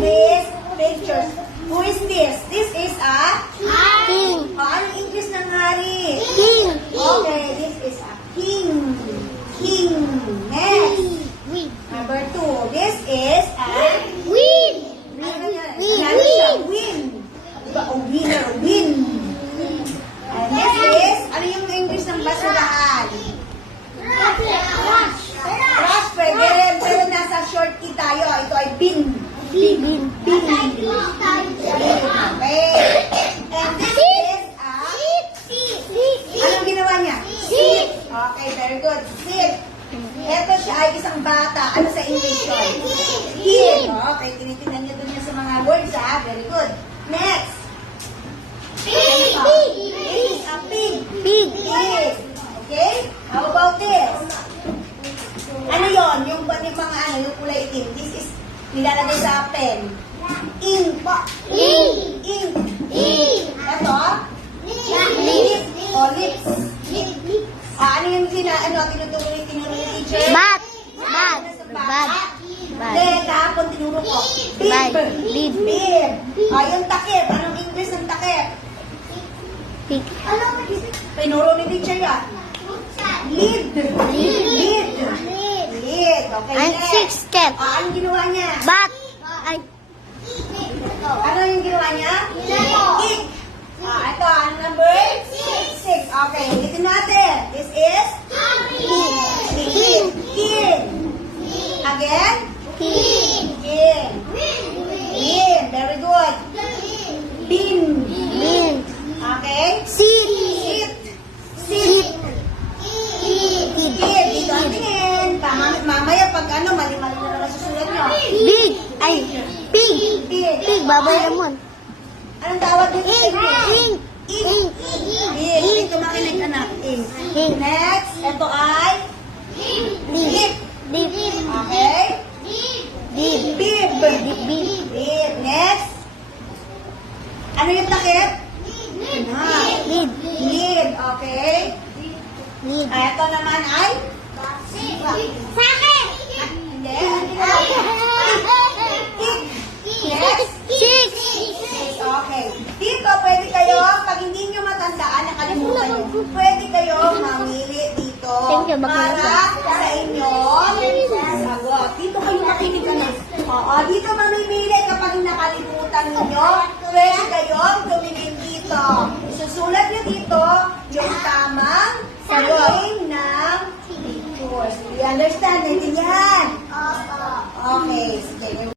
this picture. Who is this? This is a King. anong English ng hari? King. Okay, this is a king. King. Next. Win. Number 2. This is a Win. ano yan? Win. Ano siya? Win. Diba? A winner. Win. And this is, ano yung English ng basurahan? Trash. Pero nasa short key tayo. Ito ay bin. Bin. Okay. And this is a... Anong ginawa niya? Sit. Okay, very good. Sit. Ito siya ay isang bata. Ano sa English yun? Kid. Okay, tinitingnan niyo dun yan sa mga words, ha? Very good. Next. This is a pig. Pig. Pig. Okay? How about this? Ano yon? Yung mga ano, yung kulay itim. This is nilalagay sa pen. Ink. Ink. Ink. Ink. Ito? Lip. O, lips. Ano yung tinuturo ni teacher? Bat. Bat. Bat. Hindi, kahapon tinuro ko. Bag. Bib. Bib. Bib. Yung takip. Anong English ng takip? Pig. Tinuro ni teacher yan. Lid. Lid. Lid. Okay, Ang next. six step. Anong ginawa niya? Bat. Ay. Ano yung ginawa niya? Kick. Ito, ano number? 6. Okay, ulitin natin. This is? Kid. Kid. Again? King. Kid. Bin. Very good. Bin. Bin. Okay? Sit. Sit. Sit. Kid. Dito ang tingin. Mamaya pag mali-mali na lang susulat nyo. Big. Ay. Pig. Pig. Pig. Baboy naman. Anong tawag dito? Ink. Ink. Ink. Ink. Ink. Makinig anak. Ink. Ink. Next. Ito ay? Lip. Lip. Okay? Bib. Bib. Bib. Bib. Next. Ano yung takip? Lid. Lid. Okay? Lid. Ito naman ay? Sa akin. Hindi. Next. Six. Okay. Dito, pwede kayo, pag hindi nyo matandaan, nakalimutan nyo, pwede kayo mamili dito Thank you, bakit para sa inyo sagot. Dito kayo makinig na. Oo, dito mamimili kapag nakalimutan ninyo, pwede kayong tumingin dito. Isusulat nyo dito yung tamang name ng pictures. Do you understand? Nandyan? Okay. Sige.